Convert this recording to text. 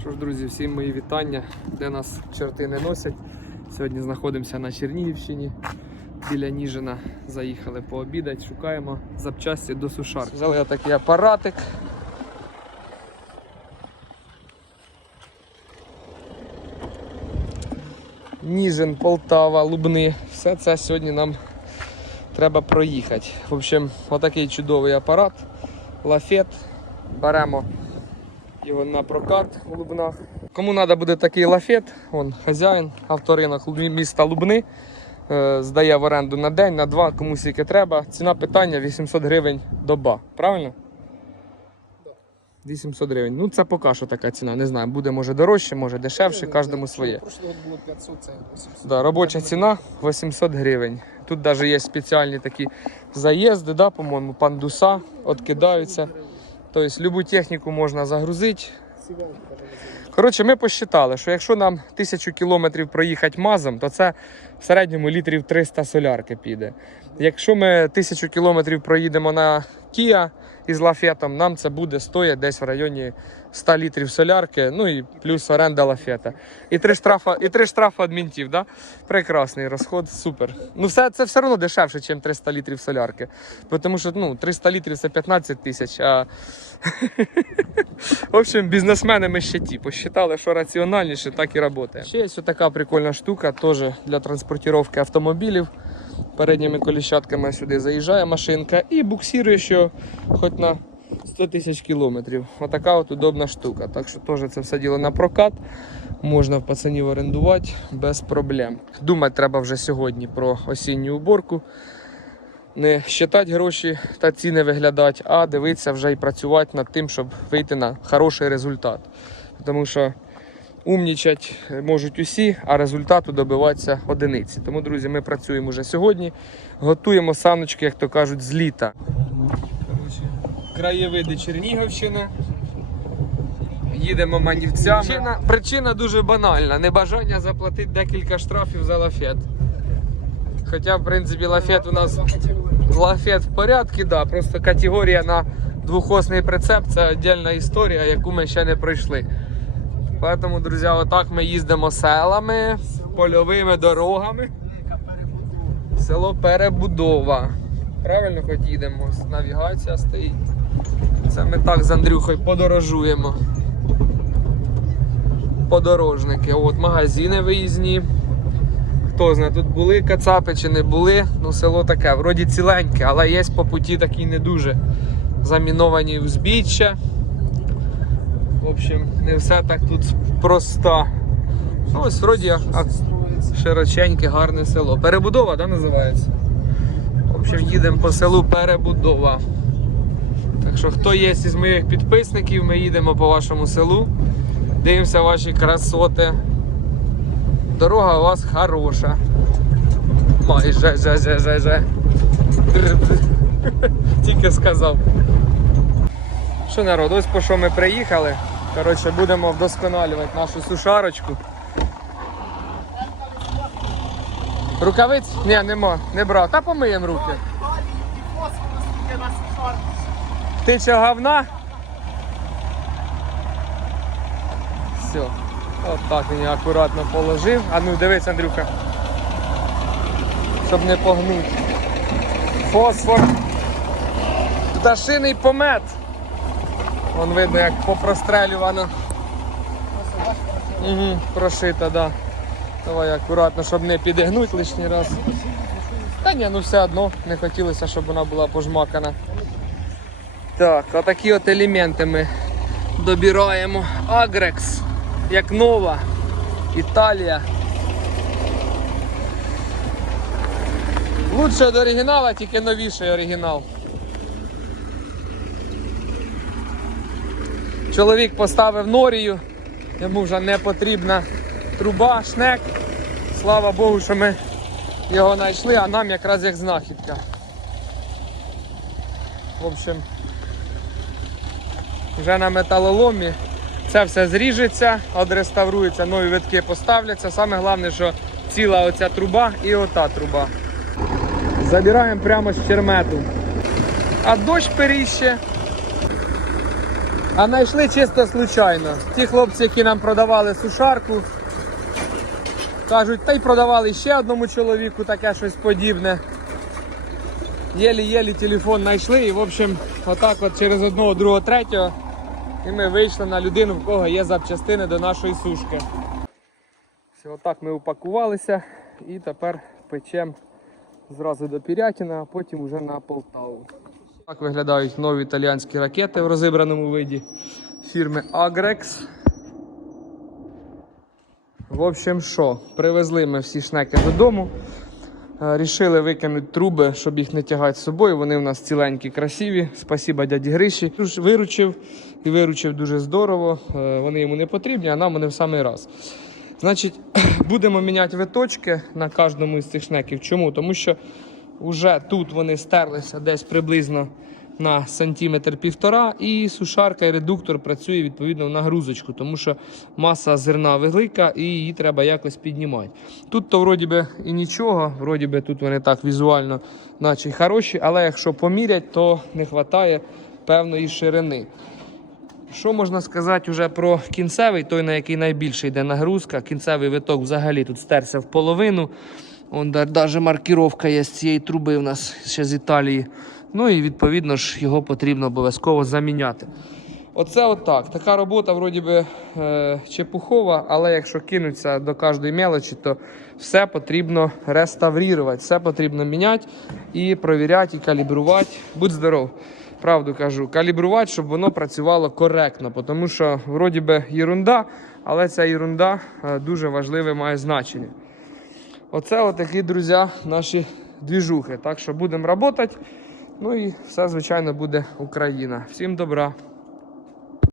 Що ж, друзі, всім мої вітання, де нас чорти не носять. Сьогодні знаходимося на Чернігівщині. Біля Ніжина заїхали пообідати, шукаємо запчасті до сушарки. Взяли такий апаратик. Ніжин, Полтава, Лубни. Все це сьогодні нам треба проїхати. В общем, отакий чудовий апарат. Лафет. Беремо його на прокат в Лубнах. Кому треба буде такий лафет, он хазяїн, авторинок міста Лубни. е, Здає в оренду на день, на два, кому скільки треба. Ціна питання 800 гривень доба. Правильно? 800 гривень. Ну це поки що така ціна. Не знаю, буде може дорожче, може дешевше, кожному своє. Прошлый 500, це 800. Да, робоча ціна 800 гривень. Тут навіть є спеціальні такі заїзди, да, по-моєму, пандуса відкидаються. Тобто любу техніку можна загрузити. Коротше, ми посчитали, що якщо нам тисячу кілометрів проїхати мазом, то це в середньому літрів 300 солярки піде. Якщо ми тисячу кілометрів проїдемо на Кія із лафетом, нам це буде стояти десь в районі 100 літрів солярки, ну і плюс оренда лафета. І три штрафа, і три штрафи від мінтів, да? Прекрасний розход, супер. Ну, все, це все одно дешевше, ніж 300 літрів солярки. Тому що ну, 300 літрів це 15 тисяч, а в общем, бізнесмени ми ще ті. Посчитали, що раціональніше, так і працює. Ще є ось така прикольна штука, теж для транспортування автомобілів. Передніми коліщатками сюди заїжджає машинка і буксирує, що хоч на 100 тисяч кілометрів. Отака от удобна штука. Так що теж це все діло на прокат. Можна в пацанів орендувати без проблем. Думати треба вже сьогодні про осінню уборку не щитати гроші та ціни виглядати, а дивитися вже і працювати над тим, щоб вийти на хороший результат. Тому що умнічать можуть усі, а результату добиватися одиниці. Тому, друзі, ми працюємо вже сьогодні, готуємо саночки, як то кажуть, з літа. Краєвиди Чернігівщини. Їдемо манівцями. Причина, причина дуже банальна: небажання заплатити декілька штрафів за лафет. Хоча, в принципі, лафет у нас Лафет в порядку, да, просто категорія на двохосний прицеп це віддільна історія, яку ми ще не пройшли. Тому, друзі, отак ми їздимо селами, польовими дорогами. Село Перебудова. Правильно хоч їдемо, навігація стоїть. Це ми так з Андрюхою подорожуємо. Подорожники. От магазини виїзні. Хто знає, тут були кацапи чи не були. Ну, село таке, вроді ціленьке, але є по путі такі не дуже заміновані узбіччя. В общем, не все так тут просто. Ну, ось вроді широченьке, гарне село. Перебудова, да, називається? В общем, їдемо по селу Перебудова. Так що, хто є із моїх підписників, ми їдемо по вашому селу. Дивимося ваші красоти. Дорога у вас хороша. Майже, же, же, же, же. Тільки сказав. Що народ, ось по що ми приїхали. Коротше, будемо вдосконалювати нашу сушарочку. Рукавиць? Ні, нема, не брав. Та помиємо руки. Ти говна? Все. От так він акуратно положив. А ну дивись, Андрюха. Щоб не погнути. Фосфор. Пташиний помет. Вон видно, як попрострелювано. Угу, прошито, так. Да. Давай акуратно, щоб не підігнути лишній раз. Та ні, ну все одно не хотілося, щоб вона була пожмакана. Так, отакі от елементи ми добираємо. Агрекс, як нова, Італія. Лучше від оригінала, тільки новіший оригінал. Чоловік поставив норію, йому вже не потрібна труба, шнек. Слава Богу, що ми його знайшли, а нам якраз як знахідка. В общем, вже на металоломі це все зріжеться, одреставрується, нові витки поставляться. Саме головне, що ціла оця труба і ота труба. Забираємо прямо з чермету. А дощ періще. А знайшли чисто случайно. Ті хлопці, які нам продавали сушарку, кажуть, та й продавали ще одному чоловіку таке щось подібне. Єлі-єлі телефон знайшли і, в общем, отак от через одного, другого, третього. І ми вийшли на людину, в кого є запчастини до нашої сушки. Все, отак ми упакувалися і тепер печемо зразу до Пірятіна, а потім вже на Полтаву. Так виглядають нові італіянські ракети в розібраному виді фірми Agrex. В общем, що, привезли ми всі шнеки додому. Е, Рішили викинути труби, щоб їх не тягати з собою. Вони в нас ціленькі, красиві. Спасіба дяді Гриші. Виручив і виручив дуже здорово. Е, Вони йому не потрібні, а нам вони в самий раз. Значить, будемо міняти виточки на кожному із цих шнеків. Чому? Тому що вже тут вони стерлися десь приблизно на сантиметр півтора, і сушарка і редуктор працює відповідно в нагрузочку, тому що маса зерна велика і її треба якось піднімати. Тут то вроді би і нічого, вроді би тут вони так візуально, наче й хороші, але якщо помірять, то не вистачає певної ширини. Що можна сказати вже про кінцевий, той, на який найбільше йде нагрузка. Кінцевий виток взагалі тут стерся в половину. Навіть маркіровка є з цієї труби у нас ще з Італії. Ну і відповідно ж його потрібно обов'язково заміняти. Оце отак. Така робота, вроді би, е, чепухова, але якщо кинуться до кожної мелочі, то все потрібно реставрувати, все потрібно міняти і провіряти, і калібрувати. Будь здоров. Правду кажу, калібрувати, щоб воно працювало коректно, тому що вроді би єрунда, але ця єрунда е, дуже важливе має значення. Оце отакі, друзі, наші двіжухи. Так що будемо працювати. Ну і все, звичайно, буде Україна. Всім добра.